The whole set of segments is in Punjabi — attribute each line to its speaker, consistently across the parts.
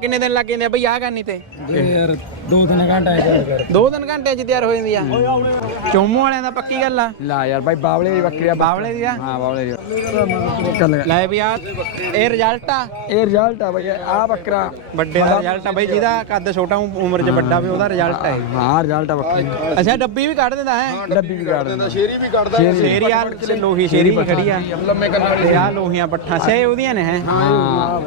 Speaker 1: ਕਿੰਨੇ ਦਿਨ ਲੱਗ ਜਾਂਦੇ ਆ ਬਈ ਆਹ ਕਰਨੀ ਤੇ?
Speaker 2: ਯਾਰ ਦੋ ਤਿੰਨ ਘੰਟੇ ਕਰ।
Speaker 1: ਦੋ ਤਿੰਨ ਘੰਟੇ ਚ ਤਿਆਰ ਹੋ ਜਾਂਦੀ ਆ। ਚੋਮੋ ਵਾਲਿਆਂ ਦਾ ਪੱਕੀ ਗੱਲ ਆ?
Speaker 2: ਲਾ ਯਾਰ ਬਾਈ ਬਾਵਲੇ ਦੀ ਬੱਕਰੀ ਆ
Speaker 1: ਬਾਵਲੇ ਦੀ ਆ?
Speaker 2: ਹਾਂ ਬਾਵਲੇ ਦੀ ਚੱਲ
Speaker 1: ਲੈ ਵੀ ਆ ਇਹ ਰਿਜ਼ਲਟ ਆ?
Speaker 2: ਇਹ ਰਿਜ਼ਲਟ ਆ ਬਾਈ ਆ ਬੱਕਰਾ।
Speaker 1: ਵੱਡੇ ਦਾ ਰਿਜ਼ਲਟ ਆ ਬਈ ਜਿਹਦਾ ਕੱਦ ਛੋਟਾ ਉਮਰ 'ਚ ਵੱਡਾ ਵੀ ਉਹਦਾ ਰਿਜ਼ਲਟ ਹੈ
Speaker 2: ਹਾਂ ਰਿਜ਼ਲਟ ਆ ਬੱਕਰੀ
Speaker 1: ਅੱਛਾ ਡੱਬੀ ਵੀ ਕੱਢ ਦਿੰਦਾ ਹੈ?
Speaker 2: ਡੱਬੀ ਵੀ ਕੱਢ ਦਿੰਦਾ।
Speaker 3: ਸ਼ੇਰੀ ਵੀ ਕੱਢਦਾ।
Speaker 1: ਸ਼ੇਰੀ ਆ ਲੋਹੀ ਸ਼ੇਰੀ ਵੀ ਖੜੀ ਆ।
Speaker 3: ਲੰਮੇ ਕੰਨਾਂ
Speaker 1: ਆ ਲੋਹੀਆਂ ਪੱਠਾਂ ਸੇ ਉਹਦੀਆਂ ਨੇ ਹੈ?
Speaker 2: ਹਾਂ।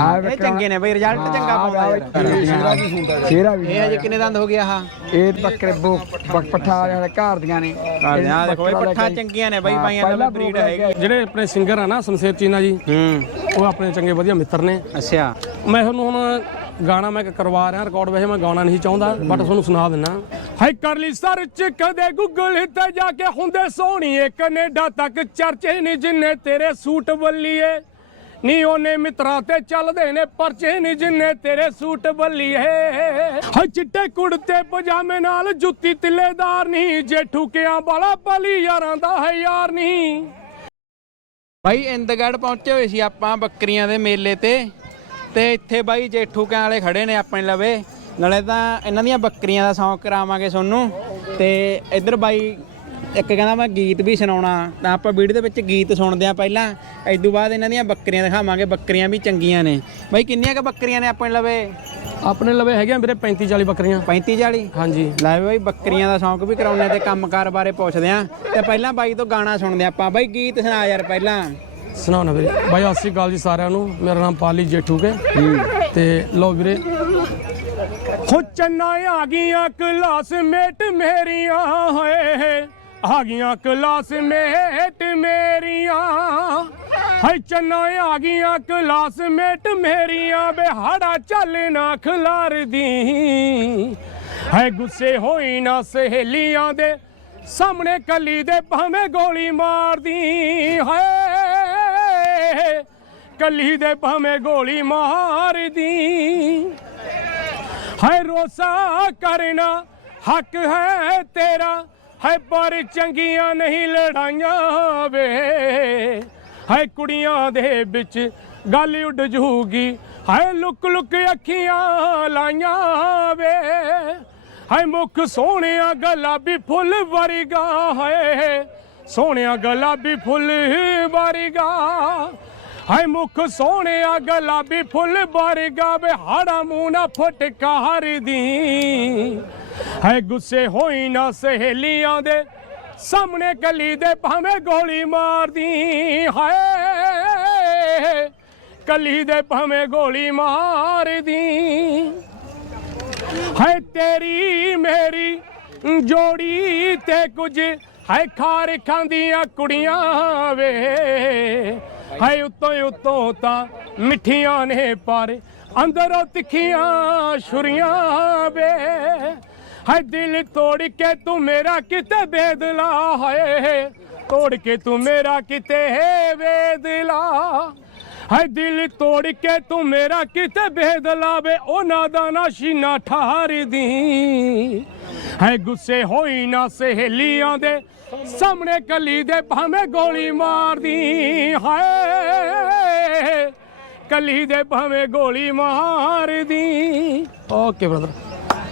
Speaker 2: ਆ
Speaker 1: ਇਹ ਚੰਗੇ ਨੇ ਬਈ ਰਿਜ਼ਲਟ ਚੰਗਾ ਪਾਉਂਦਾ ਯਾਰ।
Speaker 2: ਸ਼ੇਰਾ ਵੀ ਸੁਣਦਾ ਸ਼ੇਰਾ ਵੀ
Speaker 1: ਇਹ ਅਜੇ ਕਿੰਨੇ ਦੰਦ ਹੋ ਗਿਆ ਆਹ?
Speaker 2: ਇਹ ਬੱਕਰੇ ਬੋ ਬ- ਪੱਠਾ ਵਾਲਿਆਂ ਦੇ ਘਰ ਦੀਆਂ ਨੇ।
Speaker 1: ਆ ਦੇਖੋ ਇਹ ਪੱਠਾਂ ਚੰਗੀਆਂ ਨੇ ਬਈ ਪਾਈਆਂ ਦਾ ਬਰੀਡ ਹੈਗੀ।
Speaker 4: ਜਿਹੜੇ ਆਪਣੇ ਸਿੰਗਰ ਆ ਨਾ ਸ਼ਮਸ਼ੇਰ ਚੀਨਾ ਜੀ
Speaker 1: ਹੂੰ।
Speaker 4: ਉਹ ਆਪਣੇ ਚੰਗੇ ਵਧੀਆ ਮਿੱਤਰ ਨੇ।
Speaker 1: ਅੱਛਾ।
Speaker 4: ਮੈਂ ਤੁਹਾਨੂੰ ਹੁਣ ਗਾਣਾ ਮੈਂ ਕਰਵਾ ਰਿਹਾ ਰਿਕਾਰਡ ਵੈਸੇ ਮੈਂ ਗਾਉਣਾ ਨਹੀਂ ਚਾਹੁੰਦਾ ਬਟ ਤੁਹਾਨੂੰ ਸੁਣਾ ਦਿੰਨਾ। ਹਾਈ ਕਰ ਲਈ ਸਰਚ ਕਦੇ ਗੂਗਲ ਤੇ ਜਾ ਕੇ ਹੁੰਦੇ ਸੋਹਣੀਏ ਕੈਨੇਡਾ ਤੱਕ ਚਰਚੇ ਨਹੀਂ ਜਿੰਨੇ ਤੇਰੇ ਸੂਟ ਬੱਲੀਏ ਨੀ ਉਹਨੇ ਮਿੱਤਰਾਂ ਤੇ ਚੱਲਦੇ ਨੇ ਪਰਚੇ ਨਹੀਂ ਜਿੰਨੇ ਤੇਰੇ ਸੂਟ ਬੱਲੀਏ ਹਾਈ ਚਿੱਟੇ ਕੁੜਤੇ, ਪਜਾਮੇ ਨਾਲ ਜੁੱਤੀ ਤਿੱਲੇਦਾਰ ਨਹੀਂ ਜੇ ਠੁਕਿਆਂ ਵਾਲਾ ਬਲੀ ਯਾਰਾਂ ਦਾ ਹੈ ਯਾਰ ਨਹੀਂ
Speaker 1: ਬਾਈ ਇੰਦਗੜ ਪਹੁੰਚੇ ਹੋਏ ਸੀ ਆਪਾਂ ਬੱਕਰੀਆਂ ਦੇ ਮੇਲੇ ਤੇ ਤੇ ਇੱਥੇ ਬਾਈ ਜੇਠੂ ਕਾਂ ਵਾਲੇ ਖੜੇ ਨੇ ਆਪਣੇ ਲਵੇ। ਨਾਲੇ ਤਾਂ ਇਹਨਾਂ ਦੀਆਂ ਬੱਕਰੀਆਂ ਦਾ ਸ਼ੌਂਕ ਕਰਾਵਾਂਗੇ ਤੁਹਾਨੂੰ। ਤੇ ਇੱਧਰ ਬਾਈ ਇੱਕ ਕਹਿੰਦਾ ਮੈਂ ਗੀਤ ਵੀ ਸੁਣਾਉਣਾ ਤਾਂ ਆਪਾਂ ਵੀਡੀਓ ਦੇ ਵਿੱਚ ਗੀਤ ਸੁਣਦੇ ਆ ਪਹਿਲਾਂ ਇਸ ਤੋਂ ਬਾਅਦ ਇਹਨਾਂ ਦੀਆਂ ਬੱਕਰੀਆਂ ਦਿਖਾਵਾਂਗੇ ਬੱਕਰੀਆਂ ਵੀ ਚੰਗੀਆਂ ਨੇ। ਬਾਈ ਕਿੰਨੀਆਂ ਕ ਬੱਕਰੀਆਂ ਨੇ ਆਪਣੇ ਲਵੇ?
Speaker 4: ਆਪਣੇ ਲਵੇ ਹੈਗੇ ਵੀਰੇ 35 40 ਬੱਕਰੀਆਂ।
Speaker 1: 35 40
Speaker 4: ਹਾਂਜੀ।
Speaker 1: ਲੈ ਵੀ ਬਾਈ ਬੱਕਰੀਆਂ ਦਾ ਸ਼ੌਂਕ ਵੀ ਕਰਾਉਣੇ ਤੇ ਕੰਮਕਾਰ ਬਾਰੇ ਪੁੱਛਦੇ ਆ ਤੇ ਪਹਿਲਾਂ ਬਾਈ ਤੋਂ ਗਾਣਾ ਸੁਣਦੇ ਆਪਾਂ। ਬਾਈ ਗੀਤ ਸੁਣਾ ਯਾਰ ਪਹਿਲਾਂ।
Speaker 4: ਸੁਣਾਉਣਾ ਵੀਰੇ। ਬਾਈ ਸਤਿ ਸ਼੍ਰੀ ਅਕਾਲ ਜੀ ਸਾਰਿਆਂ ਨੂੰ। ਮੇਰਾ ਨਾਮ ਪਾਲੀ ਜੇਠੂ ਕੇ। ਤੇ ਲੋ ਵੀਰੇ। ਹੋ ਚੰਨਾ ਆ ਗਈਆਂ ਕਲਾਸਮੇਟ ਮੇਰੀਆਂ ਹੋਏ। ਆ ਗਈਆਂ ਕਲਾਸਮੇਟ ਮੇਰੀਆਂ। ਹਾਏ ਚੰਨਾ, ਆ ਗਈਆਂ ਕਲਾਸਮੇਟ ਮੇਰੀਆਂ, ਬਿਹਾੜਾ ਚੱਲ ਖਲਾਰਦੀ। ਹਾਏ ਗੁੱਸੇ ਹੋਈ ਨਾ ਸਹੇਲੀਆਂ ਦੇ ਸਾਹਮਣੇ ਕੱਲੀ ਦੇ ਭਾਵੇਂ ਗੋਲੀ ਮਾਰਦੀ। ਹਾਏ ਕੱਲੀ ਦੇ ਭਾਵੇਂ ਗੋਲੀ ਮਾਰਦੀ। ਹਾਏ ਰੋਸਾ ਕਰਨਾ ਹੱਕ ਹੈ ਤੇਰਾ। ਹੈ ਪਰ ਚੰਗੀਆਂ ਨਹੀਂ ਲੜਾਈਆਂ ਵੇ। ਹਾਏ ਕੁੜੀਆਂ ਦੇ ਵਿੱਚ ਗੱਲ ਉੱਡ ਜੂਗੀ। ਹਾਏ ਲੁਕ ਲੁਕ ਅੱਖੀਆਂ ਲਾਈਆਂ ਵੇ। ਹਾਏ ਮੁਖ ਸੋਹਣਿਆ ਗੁਲਾਬੀ ਫੁੱਲ ਵਰਗਾ ਹੈ ਸੋਹਣਿਆ ਗੁਲਾਬੀ ਫੁੱਲ ਵਰਗਾ। ਹਾਏ ਮੁਖ ਸੋਹਣਿਆ ਗੁਲਾਬੀ ਫੁੱਲ ਵਰਗਾ ਵੇ, ਹਾੜਾ ਮੂੰਹ ਨਾ ਫਟਕਾਰਦੀ ਹਾਏ ਗੁੱਸੇ ਹੋਈ ਨਾ ਸਹੇਲੀਆਂ ਦੇ ਸਾਹਮਣੇ ਗਲੀ ਦੇ ਭਾਵੇਂ ਗੋਲੀ ਮਾਰਦੀ, ਹਾਏ। ਕਲੀ ਦੇ ਭਾਵੇਂ ਗੋਲੀ ਮਾਰਦੀ। ਹਾਏ ਤੇਰੀ ਮੇਰੀ ਜੋੜੀ ਤੇ ਕੁਝ ਹਾਏ ਖਾਰ ਖਾਂਦੀਆਂ ਕੁੜੀਆਂ ਵੇ। ਹਾਏ ਉੱਤੋਂ ਉੱਤੋਂ ਤਾਂ ਮਿੱਠੀਆਂ ਨੇ ਪਰ ਅੰਦਰੋਂ ਤਿੱਖੀਆਂ ਛੁਰੀਆਂ ਵੇ। ਹਾਏ ਦਿਲ ਤੋੜ ਕੇ ਤੂੰ ਮੇਰਾ ਕਿਤੇ ਬੇਦਲਾ ਹਾਏ, ਤੋੜ ਕੇ ਤੂੰ ਮੇਰਾ ਕਿਤੇ ਵੇਦਲਾ। ਹਾਏ ਦਿਲ ਤੋੜ ਕੇ ਤੂੰ ਮੇਰਾ ਕਿਤੇ ਭੇਦ ਲਾਵੇ ਉਹਨਾਂ ਦਾ ਨਾ ਸ਼ੀਨਾ ਠਾਰਦੀ। ਹਾਏ ਗੁੱਸੇ ਹੋਈ ਨਾ ਸਹੇਲੀਆਂ ਦੇ ਸਾਹਮਣੇ ਕੱਲੀ ਦੇ ਭਾਵੇਂ ਗੋਲੀ ਮਾਰਦੀ। ਹਾਏ ਕੱਲੀ ਦੇ ਭਾਵੇਂ ਗੋਲੀ ਮਾਰਦੀ। ਓਕੇ ਬ੍ਰਦਰ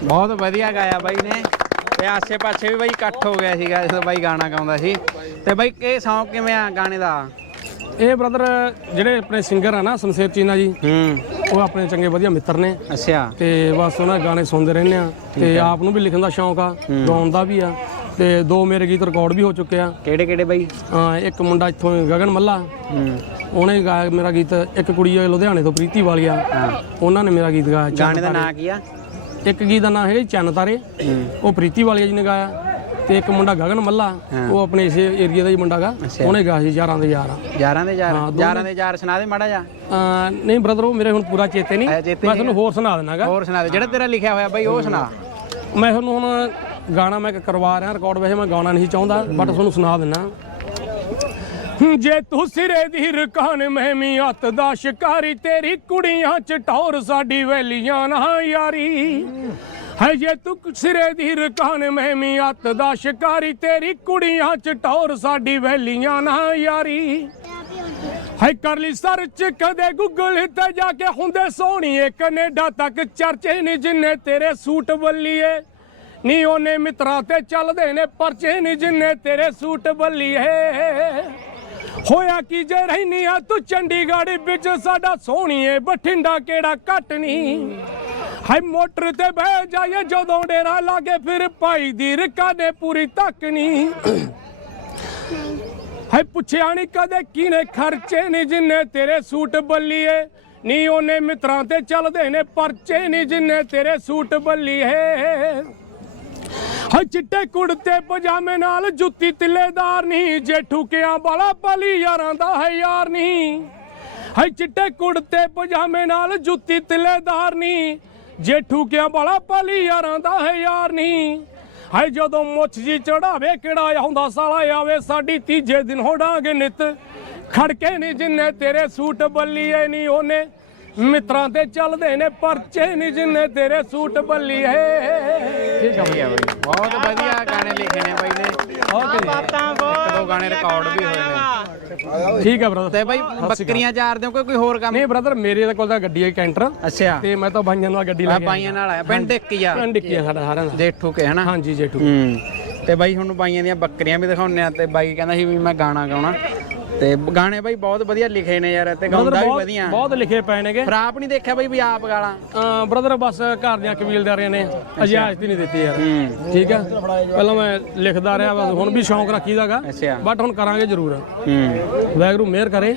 Speaker 1: ਬਹੁਤ ਵਧੀਆ ਗਾਇਆ ਬਾਈ ਨੇ। ਤੇ ਆਸੇ ਪਾਸੇ ਵੀ ਬਾਈ ਇਕੱਠ ਹੋ ਗਿਆ ਸੀਗਾ ਜਦੋਂ ਬਾਈ ਗਾਣਾ ਗਾਉਂਦਾ ਸੀ। ਤੇ ਬਾਈ ਇਹ ਸ਼ੌਂਕ ਕਿਵੇਂ ਆ ਗਾਣੇ ਦਾ?
Speaker 4: ਇਹ ਬ੍ਰਦਰ ਜਿਹੜੇ ਆਪਣੇ ਸਿੰਗਰ ਆ ਨਾ ਸ਼ਮਸ਼ੇਰ ਚੀਨਾ ਜੀ
Speaker 1: ਹੂੰ।
Speaker 4: ਉਹ ਆਪਣੇ ਚੰਗੇ ਵਧੀਆ ਮਿੱਤਰ ਨੇ।
Speaker 1: ਅੱਛਾ।
Speaker 4: ਤੇ ਬਸ ਉਹਨਾਂ ਦੇ ਗਾਣੇ ਸੁਣਦੇ ਰਹਿੰਦੇ ਆ। ਤੇ ਆਪ ਨੂੰ ਵੀ ਲਿਖਣ ਦਾ ਸ਼ੌਂਕ ਆ ਗਾਉਣ ਦਾ ਵੀ ਆ। ਤੇ ਦੋ ਮੇਰੇ ਗੀਤ ਰਿਕਾਰਡ ਵੀ ਹੋ ਚੁੱਕੇ ਆ।
Speaker 1: ਕਿਹੜੇ ਕਿਹੜੇ ਬਾਈ?
Speaker 4: ਹਾਂ, ਇੱਕ ਮੁੰਡਾ ਇੱਥੋਂ ਗਗਨ ਮੱਲਾ
Speaker 1: ਹੂੰ।
Speaker 4: ਉਹਨੇ ਗਾਇਆ ਮੇਰਾ ਗੀਤ ਇੱਕ ਕੁੜੀ ਆ ਲੁਧਿਆਣੇ ਤੋਂ ਪ੍ਰੀਤੀ ਵਾਲੀਆ। ਉਹਨਾਂ ਨੇ ਮੇਰਾ ਗੀਤ ਗਾਇਆ
Speaker 1: ਗਾਣੇ ਦਾ ਨਾਂ ਕੀ ਆ?
Speaker 4: ਇੱਕ ਗੀਤ ਦਾ ਨਾਂ ਹੈਗਾ ਜੀ ਚੰਨ ਤਾਰੇ। ਉਹ ਪ੍ਰੀਤੀ ਵਾਲੀਆ ਜੀ ਨੇ ਗਾਇਆ। ਤੇ ਇੱਕ ਮੁੰਡਾ ਗਗਨ ਮੱਲਾ ਉਹ ਆਪਣੇ ਇਸੇ ਏਰੀਆ ਦਾ ਹੀ ਮੁੰਡਾ ਗਾ। ਉਹਨੇ ਗਾਇਆ ਸੀ ਯਾਰਾਂ ਦੇ ਯਾਰ।
Speaker 1: ਯਾਰਾਂ ਦੇ ਯਾਰ? ਯਾਰਾਂ ਦੇ ਯਾਰ ਸੁਣਾ ਦੇ ਮਾੜਾ ਜਾ
Speaker 4: ਨਹੀਂ ਬ੍ਰਦਰ ਉਹ ਮੇਰੇ ਹੁਣ ਪੂਰਾ ਚੇਤੇ ਨਹੀਂ। ਮੈਂ ਤੁਹਾਨੂੰ ਹੋਰ ਸੁਣਾ ਦਿੰਨਾਗਾ
Speaker 1: ਹੋਰ ਸੁਣਾ ਦੇ। ਜਿਹੜਾ ਤੇਰਾ ਲਿਖਿਆ ਹੋਇਆ ਬਾਈ ਉਹ ਸੁਣਾ।
Speaker 4: ਮੈਂ ਤੁਹਾਨੂੰ ਹੁਣ ਗਾਣਾ ਮੈਂ ਕਰਵਾ ਰਿਹਾ ਰਿਕਾਰਡ ਵੈਸੇ ਮੈਂ ਗਾਉਣਾ ਨਹੀਂ ਚਾਹੁੰਦਾ ਬਟ ਤੁਹਾਨੂੰ ਸੁਣਾ ਦਿੰਨਾ ਜੇ ਤੂੰ ਸਿਰੇ ਦੀ ਰਕਾਨ ਮਹਿਮੀ ਹੱਥ ਦਾ ਸ਼ਿਕਾਰੀ, ਤੇਰੀ ਕੁੜੀਆਂ ਚ ਟੌਰ ਸਾਡੀ ਵੈਲੀਆਂ ਨਾ ਯਾਰੀ। ਹੈ ਜੇ ਤੂੰ ਸਿਰੇ ਦੀ ਰਕਾਨ ਮਹਿਮੀ ਹੱਥ ਦਾ ਸ਼ਿਕਾਰੀ, ਤੇਰੀ ਕੁੜੀਆਂ ਚ ਟੌਰ ਸਾਡੀ ਵੈਲੀਆਂ ਨਾ ਯਾਰੀ। ਹਾਈ ਕਰ ਲਈ ਸਰਚ, ਕਦੇ ਗੂਗਲ ਤੇ ਜਾ ਕੇ ਹੁੰਦੇ ਸੋਹਣੀਏ, ਕੈਨੇਡਾ ਤੱਕ ਚਰਚੇ ਨਹੀਂ ਜਿੰਨੇ ਤੇਰੇ ਸੂਟ ਬੱਲੀਏ। ਨੀ ਉਹਨੇ ਮਿੱਤਰਾਂ ਤੇ ਚੱਲਦੇ ਨੇ ਪਰਚੇ ਨਹੀਂ ਜਿੰਨੇ ਤੇਰੇ ਸੂਟ ਬੱਲੀਏ। ਹੋਇਆ ਕੀ ਜੇ ਰਹਿਨੀ ਆ ਤੂੰ ਚੰਡੀਗੜ੍ਹ ਵਿੱਚ? ਸਾਡਾ ਸੋਹਣੀਏ ਬਠਿੰਡਾ ਕਿਹੜਾ ਘੱਟ ਨਹੀਂ ਹਾਈ ਮੋਟਰ ਤੇ ਬਹਿ ਜਾਏ ਜਦੋਂ ਡੇਰਾ ਲਾਗੇ, ਫਿਰ ਭਾਈ ਦੀ ਰਕਾ ਨੇ ਪੂਰੀ ਤੱਕ ਨਹੀਂ ਪੁੱਛਿਆ ਨਹੀਂ ਕਦੇ ਕਿਨੇ ਖਰਚੇ ਨਹੀਂ ਜਿੰਨੇ ਤੇਰੇ ਸੂਟ ਬੱਲੀਏ? ਨੀ ਉਹਨੇ ਮਿੱਤਰਾਂ ਤੇ ਚੱਲਦੇ ਨੇ ਪਰਚੇ ਨਹੀਂ ਜਿੰਨੇ ਤੇਰੇ ਸੂਟ ਬੱਲੀਏ। ਹਾਏ ਚਿੱਟੇ ਕੁੜਤੇ ਪਜਾਮੇ ਨਾਲ ਜੁੱਤੀ ਤਿੱਲੇਦਾਰ ਨਹੀਂ ਜੇ ਠੁਕਿਆਂ ਵਾਲਾ ਪਲੀ ਯਾਰਾਂ ਦਾ ਹੈ ਯਾਰ ਨਹੀਂ ਹਾਏ ਚਿੱਟੇ ਕੁੜਤੇ ਪਜਾਮੇ ਨਾਲ ਜੁੱਤੀ ਤਿੱਲੇਦਾਰ ਨਹੀਂ ਜੇ ਠੁਕਿਆਂ ਵਾਲਾ ਪਲੀ ਯਾਰਾਂ ਦਾ ਹੈ ਯਾਰ ਨਹੀਂ ਹਾਏ ਜਦੋਂ ਮੁੱਛ ਜੀ ਚੜਾਵੇ ਕਿਹੜਾ ਆਉਂਦਾ, ਸਾਲਾ ਆਵੇ ਸਾਡੀ ਤੀਜੇ ਦਿਨ ਹੋੜਾਂਗੇ ਨਿਤ। ਖੜਕੇ ਨਹੀਂ ਜਿੰਨੇ ਤੇਰੇ ਸੂਟ ਬੱਲੀਏ ਨਹੀਂ ਉਹਨੇ ਮਿੱਤਰਾਂ ਤੇ ਚੱਲਦੇ ਨੇ ਪਰਚੇ ਨਹੀਂ ਜਿੰਨੇ ਤੇਰੇ ਸੂਟ ਬੱਲੀਏ
Speaker 1: ਠੀਕ ਹੈ ਬਈ। ਬਹੁਤ ਵਧੀਆ ਗਾਣੇ ਲਿਖੇ ਨੇ ਬਾਈ ਨੇ। ਇੱਕ ਦੋ ਗਾਣੇ ਰਿਕਾਰਡ ਵੀ ਹੋਏ ਨੇ।
Speaker 4: ਠੀਕ ਹੈ ਬ੍ਰਦਰ
Speaker 1: ਤੇ ਬਾਈ ਬੱਕਰੀਆਂ ਚਾਰਦੇ ਹੋ ਕੋਈ ਹੋਰ ਕੰਮ?
Speaker 4: ਨਹੀਂ ਬ੍ਰਦਰ ਮੇਰੇ ਕੋਲ ਤਾਂ ਗੱਡੀ ਹੈ ਕੈਂਟਰ।
Speaker 1: ਅੱਛਾ।
Speaker 4: ਤੇ ਮੈਂ ਤਾਂ ਬਾਈਆਂ ਨਾਲ ਗੱਡੀ ਲੈ
Speaker 1: ਆ
Speaker 4: ਕੇ
Speaker 1: ਬਾਈਆਂ ਨਾਲ ਆਇਆ। ਪਿੰਡ ਇੱਕ ਹੀ ਆ।
Speaker 4: ਪਿੰਡ ਕੀ ਆ ਸਾਡਾ ਸਾਰਿਆਂ ਦਾ
Speaker 1: ਜੇਠੂ ਕੇ ਹਨਾ?
Speaker 4: ਹਾਂਜੀ ਜੇਠੂ।
Speaker 1: ਤੇ ਬਾਈ ਹੁਣ ਬਾਈਆਂ ਦੀਆਂ ਬੱਕਰੀਆਂ ਵੀ ਦਿਖਾਉਂਦੇ ਆ ਤੇ ਬਾਈ ਕਹਿੰਦਾ ਸੀ ਵੀ ਮੈਂ ਗਾਣਾ ਗਾਉਣਾ। ਤੇ ਗਾਣੇ ਬਾਈ ਬਹੁਤ ਵਧੀਆ ਲਿਖੇ ਨੇ ਯਾਰ ਤੇ ਗਾਉਂਦਾ ਵੀ
Speaker 4: ਬਹੁਤ
Speaker 1: ਵਧੀਆ।
Speaker 4: ਬਹੁਤ ਲਿਖੇ ਪਏ ਨੇਗੇ
Speaker 1: ਫਿਰ ਆਪ ਨਹੀਂ ਦੇਖਿਆ ਬਾਈ ਵੀ ਆਪ ਗਾਲਾਂ
Speaker 4: ਬ੍ਰਦਰ ਬਸ ਘਰ ਦੀਆਂ ਕਬੀਲਦਾਰੀਆਂ ਨੇ ਇਜਾਜ਼ਤ ਹੀ ਨਹੀਂ ਦਿੱਤੀ ਯਾਰ।
Speaker 1: ਹੂੰ।
Speaker 4: ਠੀਕ ਹੈ ਪਹਿਲਾਂ ਮੈਂ ਲਿਖਦਾ ਰਿਹਾ ਬਸ ਹੁਣ ਵੀ ਸ਼ੌਂਕ ਰੱਖੀਦਾਗਾ
Speaker 1: ਅੱਛਾ।
Speaker 4: ਬਟ ਹੁਣ ਕਰਾਂਗੇ ਜ਼ਰੂਰ।
Speaker 1: ਹੂੰ।
Speaker 4: ਵਾਹਿਗੁਰੂ ਮਿਹਰ ਕਰੇ।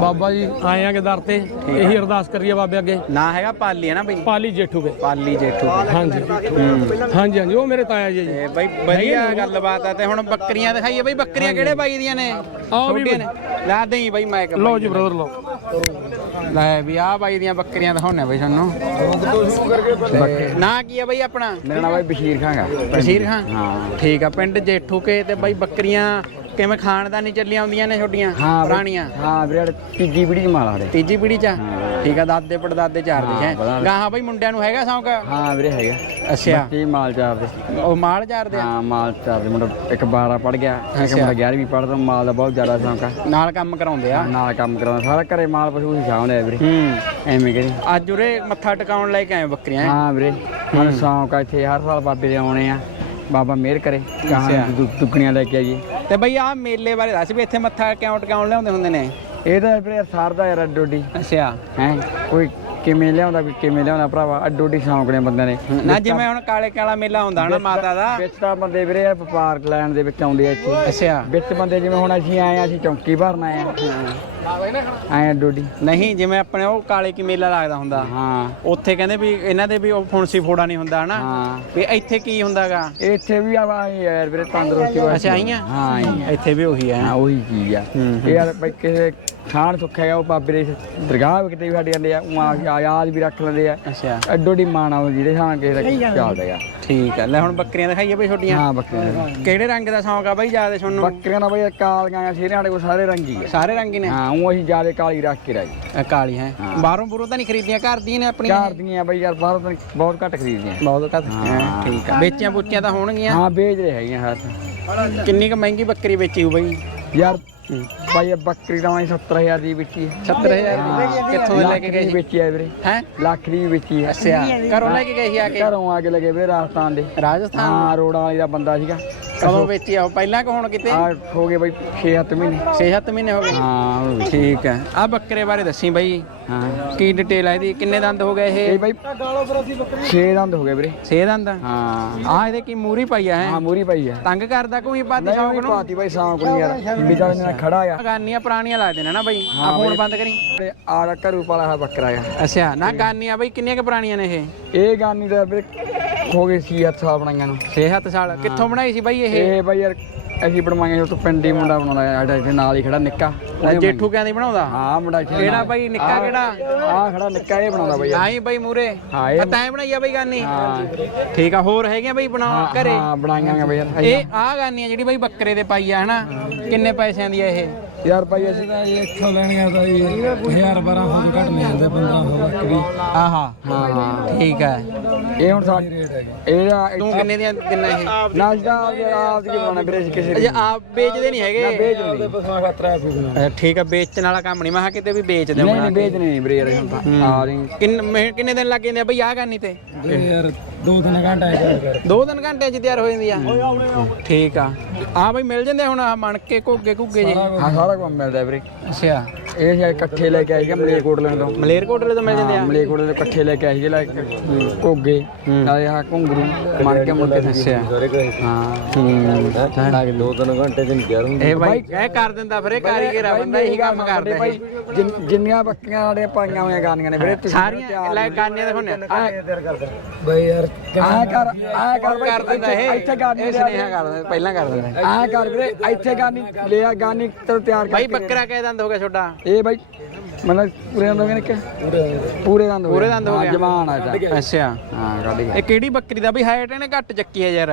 Speaker 4: ਬਾਬਾ ਜੀ ਆਏ ਆਂਗੇ ਦਰ ਤੇ। ਇਹੀ ਅਰਦਾਸ ਕਰੀਏ ਬਾਬੇ ਅੱਗੇ।
Speaker 1: ਨਾ ਹੈਗਾ ਪਾਲੀ ਹੈ ਨਾ ਬਾਈ?
Speaker 4: ਪਾਲੀ ਜੇਠੂ ਕੇ।
Speaker 1: ਪਾਲੀ ਜੇਠੂ
Speaker 4: ਹਾਂਜੀ। ਹਾਂਜੀ ਹਾਂਜੀ ਉਹ ਮੇਰੇ ਤਾਇਆ ਜੀ
Speaker 1: ਤੇ ਬਾਈ ਵਧੀਆ ਗੱਲਬਾਤ ਆ ਤੇ ਹੁਣ ਬੱਕਰੀਆਂ ਦਿਖਾਈਏ ਬਾਈ ਬੱਕਰੀਆਂ ਕਿਹੜੇ ਬਾਈ ਦੀਆਂ ਨੇ?
Speaker 4: ਆਹ ਵੀ
Speaker 1: ਛੋਟੀਆਂ ਨੇ। ਲਾ ਦੇਈ ਬਾਈ ਮੈਂ ਇੱਕ
Speaker 4: ਲਓ ਜੀ ਬ੍ਰਦਰ ਲਓ।
Speaker 1: ਲੈ ਵੀ ਆ ਬਾਈ ਦੀਆਂ ਬੱਕਰੀਆਂ ਦਿਖਾਉਣੇ ਬਾਈ ਸਾਨੂੰ। ਨਾਂ ਕੀ ਆ ਬਾਈ ਆਪਣਾ?
Speaker 2: ਮੇਰਾ ਨਾਮ ਬਸ਼ੀਰ ਖਾਂ ਗਾ
Speaker 1: ਬਸ਼ੀਰ ਖਾਨ
Speaker 2: ਹਾਂ।
Speaker 1: ਠੀਕ ਆ ਪਿੰਡ ਜੇਠੂ ਕੇ ਤੇ ਬਾਈ ਬੱਕਰੀਆਂ ਕਿਵੇਂ ਖਾਨਦਾਨੀ ਚੱਲੀਆਂ ਆਉਂਦੀਆਂ ਨੇ ਛੋਟੀਆਂ
Speaker 2: ਹਾਂ।
Speaker 1: ਪੁਰਾਣੀਆਂ?
Speaker 2: ਹਾਂ ਵੀਰੇ ਤੀਜੀ ਪੀੜੀ ਮਾਲ ਆ ਰਹੇ
Speaker 1: ਤੀਜੀ ਪੀੜੀ ਚ? ਆ? ਠੀਕ ਆ ਦਾਦੇ ਪੜਦਾਦੇ ਚਾਰਦੇ
Speaker 2: ਹਾਂ, ਪਤਾ।
Speaker 1: ਗਾਹਾਂ ਬਾਈ ਮੁੰਡਿਆਂ ਨੂੰ ਹੈਗਾ ਸ਼ੌਂਕ?
Speaker 2: ਹਾਂ ਵੀਰੇ ਹੈਗਾ।
Speaker 1: ਅੱਛਾ।
Speaker 2: ਬੱਚੇ ਮਾਲ ਚਾਰਦੇ।
Speaker 1: ਉਹ ਮਾਲ ਚਾਰਦੇ ਆ?
Speaker 2: ਹਾਂ ਮਾਲ ਚਾਰਦੇ। ਮੁੰਡਾ ਇੱਕ 12 ਪੜ ਗਿਆ ਇੱਕ
Speaker 1: ਅੱਛਾ।
Speaker 2: ਮੁੰਡਾ 11ਵੀਂ ਪੜਦਾ ਮਾਲ ਦਾ ਬਹੁਤ ਜ਼ਿਆਦਾ ਸ਼ੌਂਕ ਆ।
Speaker 1: ਨਾਲ ਕੰਮ ਕਰਾਉਂਦੇ ਆ?
Speaker 2: ਨਾਲ ਕੰਮ ਕਰਾਉਂਦਾ ਸਾਰਾ ਘਰੇ ਮਾਲ ਪਸ਼ੂ ਹੀ ਸਾਂਭਦੇ ਆ ਵੀਰੇ।
Speaker 1: ਹੂੰ।
Speaker 2: ਐਵੇਂ ਕਰੀ।
Speaker 1: ਅੱਜ ਉਰੇ ਮੱਥਾ ਟਿਕਾਉਣ ਲੈ ਕੇ ਆਏ ਬੱਕਰੀਆਂ ਹੈਂ?
Speaker 2: ਹਾਂ ਵੀਰੇ। ਮਨ ਸ਼ੌਂਕ ਆ ਇੱਥੇ ਹਰ ਸਾਲ ਬਾਬੇ ਦੇ ਆਉਣੇ ਆ। ਬਾਬਾ ਮਿਹਰ ਕਰੇ ਕਹਾਂ ਦੁੱਕਣੀਆਂ ਲੈ ਕੇ ਆਈਏ।
Speaker 1: ਤੇ ਬਈ ਆ ਮੇਲੇ ਬਾਰੇ ਦੱਸ ਵੀ ਇੱਥੇ ਮੱਥਾ ਕਿਉਂ ਟਿਕਾਉਣ ਲਿਆਉਂਦੇ ਹੁੰਦੇ ਨੇ।
Speaker 2: ਇਹ ਤਾਂ ਵੀਰੇ ਸਰਦਾ ਯਾਰ ਅੱਡੋਡੀ
Speaker 1: ਅੱਛਾ।
Speaker 2: ਹੈ ਕੋਈ ਕਿਵੇਂ ਲਿਆਉਂਦਾ ਕੋਈ ਕਿਵੇਂ ਲਿਆਉਂਦਾ ਭਰਾਵਾ? ਅੱਡੋਡੀ ਸ਼ੌਂਕ ਨੇ ਬੰਦੇ ਨੇ
Speaker 1: ਨਾ ਜਿਵੇਂ ਹੁਣ ਕਾਲੇ ਕਾਲਾ ਮੇਲਾ ਹੁੰਦਾ ਨਾ ਮਾਤਾ ਦਾ।
Speaker 2: ਵਿੱਚ ਤਾਂ ਬੰਦੇ ਵੀਰੇ ਆ ਵਪਾਰ ਲੈਣ ਦੇ ਵਿੱਚ ਆਉਂਦੇ ਆ ਇੱਥੇ।
Speaker 1: ਅੱਛਾ।
Speaker 2: ਵਿੱਚ ਬੰਦੇ ਜਿਵੇਂ ਹੁਣ ਅਸੀਂ ਆਏ ਆ ਅਸੀਂ ਚੌਂਕੀ ਭਰਨ ਆਏ ਆ। ਆਏ ਅੱਡੋਡੀ
Speaker 1: ਨਹੀਂ ਜਿਵੇਂ ਆਪਣੇ ਉਹ ਕਾਲੇ ਕੀ ਮੇਲਾ ਲੱਗਦਾ ਹੁੰਦਾ।
Speaker 2: ਹਾਂ।
Speaker 1: ਉੱਥੇ ਕਹਿੰਦੇ ਵੀ ਇਹਨਾਂ ਦੇ ਵੀ ਉਹ ਫੁੰਸੀ ਫੋੜਾ ਨਹੀਂ ਹੁੰਦਾ ਹਨਾ। ਵੀ ਇੱਥੇ ਕੀ ਹੁੰਦਾਗਾ?
Speaker 2: ਇੱਥੇ ਵੀ ਆ ਵਾ ਯਾਰ ਵੀਰੇ ਤੰਦਰੁਸਤੀ ਵਾਸਤੇ।
Speaker 1: ਅੱਛਾ, ਆਈਆਂ?
Speaker 2: ਹਾਂ
Speaker 1: ਇੱਥੇ ਵੀ ਉਹੀ ਹਾਂ।
Speaker 2: ਉਹੀ ਚੀਜ਼ ਆ। ਇਹ ਯਾਰ ਬਈ ਕਿਸੇ ਖਾਣ ਸੁੱਖ ਹੈਗਾ ਉਹ ਬਾਬੇ ਦੇ ਦਰਗਾਹ ਵੀ ਕਿਤੇ ਵੀ ਸਾਡੇ ਜਾਂਦੇ ਆ ਉਹ ਆ ਯਾਦ ਵੀ ਰੱਖ ਲੈਂਦੇ ਆ।
Speaker 1: ਅੱਛਾ।
Speaker 2: ਅੱਡੋਡੀ ਮਾਣਾ ਉਹ ਜਿਹੜੇ ਹਾਂ ਕਿਸੇ ਦਾ ਚੱਲਦਾ ਆ।
Speaker 1: ਠੀਕ ਹੈ ਲੈ ਹੁਣ ਬੱਕਰੀਆਂ ਦਿਖਾਈਏ ਬਈ ਛੋਟੀਆਂ।
Speaker 2: ਹਾਂ ਬੱਕਰੀਆਂ
Speaker 1: ਕਿਹੜੇ ਰੰਗ ਦਾ ਸ਼ੌਂਕ ਆ ਬਈ ਜ਼ਿਆਦਾ ਤੁਹਾਨੂੰ?
Speaker 2: ਬੱਕਰੀਆਂ ਦਾ ਬਈ ਕਾਲੀਆਂ ਆ ਸ਼ੇਰਾਂ ਸਾਡੇ ਕੋਲ ਸਾਰੇ ਰੰਗੀ ਆ।
Speaker 1: ਸਾਰੇ ਰੰਗ ਹੀ ਨੇ?
Speaker 2: ਹਾਂ ਉਹ ਅਸੀਂ ਜ਼ਿਆਦਾ ਕਾਲੀ ਰੱਖ ਕੇ ਰਾਜੀ
Speaker 1: ਇਹ ਕਾਲੀ ਹੈ। ਬਾਹਰੋਂ ਬੁਰੋਂ ਤਾਂ ਨਹੀਂ ਖਰੀਦੀਆਂ ਘਰ ਦੀਆਂ ਨੇ ਆਪਣੀਆਂ?
Speaker 2: ਚਾਰ ਦੀਆਂ ਬਈ ਯਾਰ ਬਾਹਰੋਂ ਤਾਂ ਬਹੁਤ ਘੱਟ ਖਰੀਦਦੇ ਆ
Speaker 1: ਬਹੁਤ ਘੱਟ
Speaker 2: ਹਾਂ।
Speaker 1: ਠੀਕ ਆ। ਵੇਚੀਆਂ ਬੁੱਚੀਆਂ ਤਾਂ ਹੋਣਗੀਆਂ?
Speaker 2: ਹਾਂ ਵੇਚ ਰਹੇ ਹੈਗੀਆਂ ਹਰ
Speaker 1: ਕਿੰਨੀ ਕੁ ਮਹਿੰਗੀ ਬੱਕਰੀ ਵੇਚੀ ਹੋ ਬਈ?
Speaker 2: ਯਾਰ ਭਾਈ ਇਹ ਬੱਕਰੀ ਦਾ ਵਾਂ 70000 ਦੀ ਵੇਚੀ ਹੈ।
Speaker 1: 70000 ਦੀ ਕਿੱਥੋਂ ਲੈ ਕੇ ਸੀ?
Speaker 2: ਵੇਚੀ ਹੈ ਵੀਰੇ।
Speaker 1: ਹੈ?
Speaker 2: ਲੱਖ ਦੀ ਵੇਚੀ ਹੈ।
Speaker 1: ਅੱਛਾ। ਘਰੋਂ ਲੈ ਕੇ ਸੀ ਆ ਕੇ?
Speaker 2: ਘਰੋਂ ਆ ਕੇ ਲੱਗੇ ਵੀਰੇ ਰਾਜਸਥਾਨ ਦੇ।
Speaker 1: ਰਾਜਸਥਾਨ?
Speaker 2: ਹਾਂ ਰੋੜਾਂ ਵਾਲੀ ਦਾ ਬੰਦਾ ਸੀਗਾ।
Speaker 1: ਕਦੋਂ ਵੇਚੀ ਆ? ਉਹ ਪਹਿਲਾਂ ਕਿ ਹੁਣ ਕਿਤੇ?
Speaker 2: ਆ ਹੋ ਗਏ ਬਈ 6-7 ਮਹੀਨੇ।
Speaker 1: 6-7 ਮਹੀਨੇ ਹੋ ਗਏ।
Speaker 2: ਹਾਂ ਹੋ ਗਏ।
Speaker 1: ਠੀਕ ਹੈ। ਆ ਬੱਕਰੇ ਬਾਰੇ ਦੱਸੀ ਬਈ।
Speaker 2: ਹਾਂ।
Speaker 1: ਕੀ ਡਿਟੇਲ ਹੈ ਇਹਦੀ? ਕਿੰਨੇ ਦੰਦ ਹੋ ਗਏ
Speaker 2: ਇਹ?
Speaker 1: ਇਹ
Speaker 2: ਬਈ 6 ਦੰਦ ਹੋ ਗਏ ਵੀਰੇ।
Speaker 1: 6 ਦੰਦ?
Speaker 2: ਹਾਂ।
Speaker 1: ਆ ਇਹਦੇ ਕੀ ਮੂਰੀ ਪਾਈ ਆ ਹੈ?
Speaker 2: ਹਾਂ ਮੂਰੀ ਪਈ ਹੈ
Speaker 1: ਤੰਗ ਕਰਦਾ ਕੋਈ ਪਾਤੀ
Speaker 2: ਨਹੀਂ
Speaker 1: ਸ਼ੌਂਕ
Speaker 2: ਵੀ
Speaker 1: ਨੂੰ?
Speaker 2: ਪਾਤੀ ਬਈ ਸ਼ੌਂਕ ਨੂੰ ਯਾਰ। ਬਿਦਾ ਨਾਲ ਖੜਾ ਆ।
Speaker 1: ਗਾਨੀਆਂ ਪੁਰਾਣੀਆਂ ਲੱਗਦੇ ਨੇ ਨਾ ਬਈ। ਆ ਫੋਨ ਬੰਦ ਕਰੀ।
Speaker 2: ਤੇ ਆ ਘਰੂ ਪਾਲਾ ਹੈ ਬੱਕਰਾ ਆ।
Speaker 1: ਅੱਛਾ ਨਾ ਗਾਨੀਆਂ ਬਈ ਕਿੰਨੀਆਂ ਕੁ ਪੁਰਾਣੀਆਂ ਨੇ ਇਹ?
Speaker 2: ਇਹ ਗਾਨੀ ਦਾ ਵੀਰੇ ਹੋ ਗਏ ਸੀ ਹੱਥ ਸਾਲ ਬਣਾਈਆਂ ਨੂੰ।
Speaker 1: 6-7 ਸਾਲ ਕਿੱਥੋਂ ਬਣਾਈ ਸੀ ਬਈ ਇਹ?
Speaker 2: ਇਹ ਬਈ ਯਾਰ ਅਸੀਂ ਬਣਵਾਈਆਂ ਉਹ ਤੋਂ ਪਿੰਡੀ ਮੁੰਡਾ ਬਣਾਉਂਦਾ ਆ ਸਾਡਾ ਇੱਥੇ ਨਾਲ ਹੀ ਖੜਾ ਨਿੱਕਾ। ਉਹਨੇ
Speaker 1: ਜੇਠੂ ਕਹਿੰਦੀ ਬਣਾਉਂਦਾ?
Speaker 2: ਹਾਂ ਮੁੰਡਾ ਇੱਥੇ
Speaker 1: ਕਿਹੜਾ ਬਈ ਨਿੱਕਾ ਕਿਹੜਾ?
Speaker 2: ਆ ਖੜਾ ਨਿੱਕਾ ਇਹ ਬਣਾਉਂਦਾ ਬਈ
Speaker 1: ਆਈ ਬਈ ਮੂਰੇ।
Speaker 2: ਹਾਂ ਇਹ
Speaker 1: ਤੈਂ ਬਣਾਈ ਆ ਬਈ ਗਾਨੀ?
Speaker 2: ਹਾਂ।
Speaker 1: ਠੀਕ ਆ ਹੋਰ ਹੈਗੀਆਂ ਬਈ ਬਣਾਉ ਘਰੇ?
Speaker 2: ਹਾਂ ਬਣਾਈਆਂ ਬਈ ਯਾਰ
Speaker 1: ਇਹ ਆ। ਗਾਨੀਆਂ ਜਿਹੜੀ ਬਈ ਬੱਕਰੇ ਦੇ ਪਾਈ ਆ ਹਨਾ? ਕਿੰਨੇ ਪੈਸਿਆਂ ਦੀ ਆ ਇਹ?
Speaker 2: ਯਾਰ ਭਾਈ ਅਸੀਂ
Speaker 3: ਤਾਂ ਇਹ ਇੱਥੋਂ ਲੈਣੀਆਂ ਤਾਂ ਇਹ 1000 1200 ਤੋਂ ਘੱਟ ਨਹੀਂ ਜਾਂਦੇ 1500 ਬੱਕਰੀ
Speaker 1: ਆਹਾ
Speaker 2: ਹਾਂ ਹਾਂ
Speaker 1: ਠੀਕ ਹੈ।
Speaker 2: ਇਹ ਹੁਣ ਸਾ ਇਹਦਾ
Speaker 1: ਤੂੰ ਕਿੰਨੇ ਦੀਆਂ ਦਿੰਨਾ ਇਹ?
Speaker 2: ਨਾਸ਼ਤਾ ਆਪ ਦੀ ਬਣਾਉਣਾ ਵੀਰੇ ਅਸੀਂ ਕਿਸੇ
Speaker 1: ਅਜੇ ਆਪ ਵੇਚਦੇ ਨਹੀਂ ਹੈਗੇ।
Speaker 2: ਵੇਚ ਨਹੀਂ।
Speaker 1: ਅੱਛਾ, ਠੀਕ ਆ ਵੇਚਣ ਵਾਲਾ ਕੰਮ ਨਹੀਂ ਮੈਂ ਕਿਹਾ ਕਿਤੇ ਵੀ ਵੇਚਦੇ
Speaker 2: ਨਹੀਂ ਨਹੀਂ ਵੇਚ ਨਹੀਂ ਵੀਰੇ ਯਾਰ ਹੁਣ ਤਾਂ ਆ ਰਹੀ।
Speaker 1: ਕਿੰਨੇ ਕਿੰਨੇ ਦਿਨ ਲੱਗ ਜਾਂਦੇ ਆ ਬਈ ਆਹ ਕਰਨੀ ਤੇ?
Speaker 2: ਯਾਰ ਦੋ ਤਿੰਨ ਘੰਟੇ ਆਇਆ
Speaker 1: ਦੋ ਤਿੰਨ ਘੰਟੇ ਚ ਤਿਆਰ ਹੋ ਜਾਂਦੀ ਆ? ਠੀਕ ਆ। ਆ ਬਈ ਮਿਲ ਜਾਂਦੇ ਹੁਣ ਆ ਮਣ ਕੇ ਘੁੱਗੇ ਘੁੱਗੇ ਜੀ
Speaker 2: ਹਾਂ ਸਾਰਾ ਕੰਮ ਮਿਲਦਾ ਵੀਰੇ।
Speaker 1: ਅੱਛਾ।
Speaker 2: ਇਹ ਸ਼ਾਇਦ ਇਕੱਠੇ ਲੈ ਕੇ ਆਈਗਾ ਮਲੇਰਕੋਟਲੇ ਤੋਂ।
Speaker 1: ਮਲੇਰਕੋਟਲੇ ਤੋਂ ਮਿਲ ਜਾਂਦੇ ਆ?
Speaker 2: ਮਲੇਰਕੋਟਲੇ ਤੋਂ ਇਕੱਠੇ ਲੈ ਕੇ ਆਈਗੇ ਲੈ ਕੇ ਘੋਗੇ ਨਾਲੇ ਆ ਘੁੰਗਰੂ ਮਣ ਕੇ ਮੁੜ ਕੇ
Speaker 1: ਅੱਛਾ
Speaker 2: ਹਾਂ। ਲੱਗ ਦੋ ਤਿੰਨ ਘੰਟੇ ਦਿਨ ਗਿਆ
Speaker 1: ਇਹ ਬਾਈ ਇਹ ਕਰ ਦਿੰਦਾ ਫਿਰ ਇਹ ਕਾਰੀਗਰ ਆ ਬੰਦਾ ਇਹੀ ਕੰਮ ਕਰਦਾ
Speaker 2: ਬਾਈ
Speaker 1: ਇਹ
Speaker 2: ਜਿੰਨ- ਜਿੰਨੀਆਂ ਬੱਕੀਆਂ ਸਾਡੇ ਪਾਈਆਂ ਹੋਈਆਂ ਗਾਨੀਆਂ ਨੇ ਵੀਰੇ ਤੁਸੀਂ
Speaker 1: ਸਾਰੀਆਂ ਲੈ ਗਾਨੀਆਂ ਦਿਖਾਉਣੇ
Speaker 2: ਬਈ ਯਾਰ ਆ ਕਰ ਆ। ਕਰ ਬਈ
Speaker 1: ਕਰ ਦਿੰਦਾ ਇਹ।
Speaker 2: ਇੱਥੇ ਗਾਨੀ
Speaker 1: ਇਹ ਸੁਨੇਹਾ ਕਰ ਦਿੰਦਾ ਪਹਿਲਾਂ ਕਰ ਦਿੰਦਾ।
Speaker 2: ਆ ਕਰ ਵੀਰੇ ਇੱਥੇ ਗਾਨੀ ਲਿਆ ਗਾਨੀ ਤੇ ਤਿਆਰ
Speaker 1: ਬਾਈ
Speaker 2: ਕਰਕੇ
Speaker 1: ਬੱਕਰਾ ਕਿਹ ਦੰਦ ਹੋ ਗਿਆ ਛੋਟਾ?
Speaker 2: ਇਹ ਬਾਈ ਮਤਲਬ ਪੂਰੇ ਦੰਦ ਹੋ ਗਏ ਨੇ ਕਿ? ਪੂਰੇ ਦੰਦ ਗਏ।
Speaker 1: ਪੂਰੇ ਦੰਦ ਹੋ ਗਿਆ।
Speaker 2: ਜਵਾਨ ਆ ਜਾ
Speaker 1: ਅੱਛਾ।
Speaker 2: ਹਾਂ ਕੱਢ ਗਿਆ
Speaker 1: ਇਹ ਕਿਹੜੀ ਬੱਕਰੀ ਦਾ? ਬਈ ਹਾਈਟ ਇਹਨੇ ਘੱਟ ਚੱਕੀ ਹੈ ਯਾਰ।